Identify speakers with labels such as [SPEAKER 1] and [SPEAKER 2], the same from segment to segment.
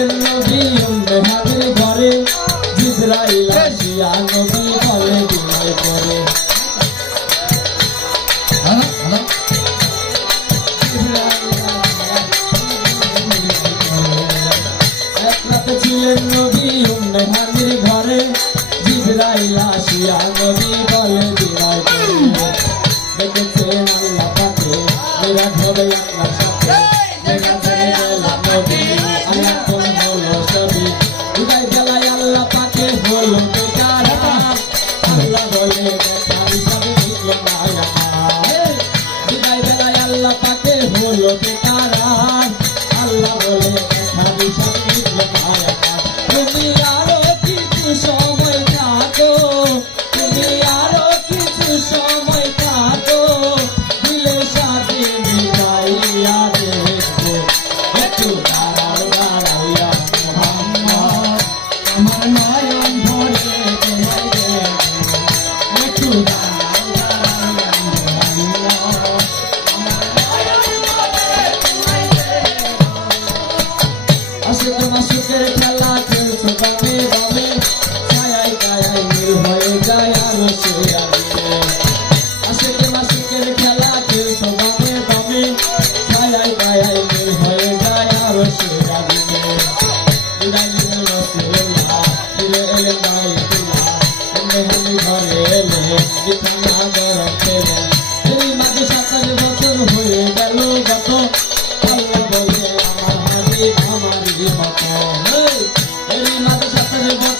[SPEAKER 1] গেলেন নবী মেহাবির ঘরে জিব্রাইল আসিয়া নবী বলে দিলে পরে ছিলেন নবী মেহাবির ঘরে জিব্রাইল আসিয়া নবী বলে দিলাই দেখেছেন আল্লাহ পাকে মেরা ধরে আল্লাহ Oh. দিদি বাবা হে এরি মাতে সাথে জীবন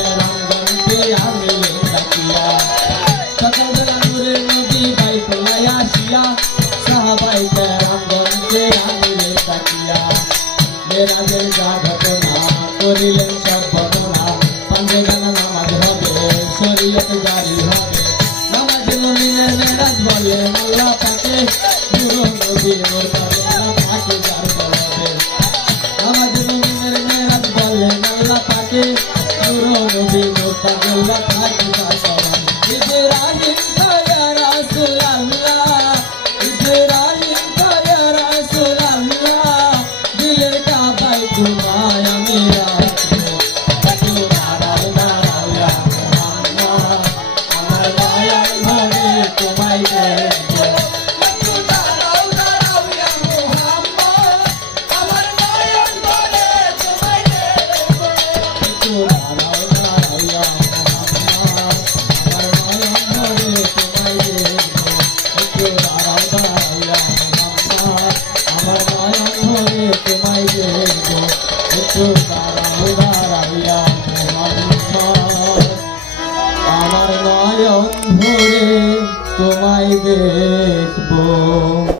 [SPEAKER 1] বেড়াবেন যা ঘটনা করিলেন সব ঘটনা পাঞ্জে গানা নামাজ হবে, শরীয়ত জারি হবে। নামাজ নবীনে মেরাজ বলে, মোল্লা পাকে গুরু নবী ওর পাবে পাকে যার বলবে নামাজ নবীনের মেরাজ বলে, মোল্লা পাকে গুরু নবী ওর পাবে পাকে যার বলবে ইব্রাহিম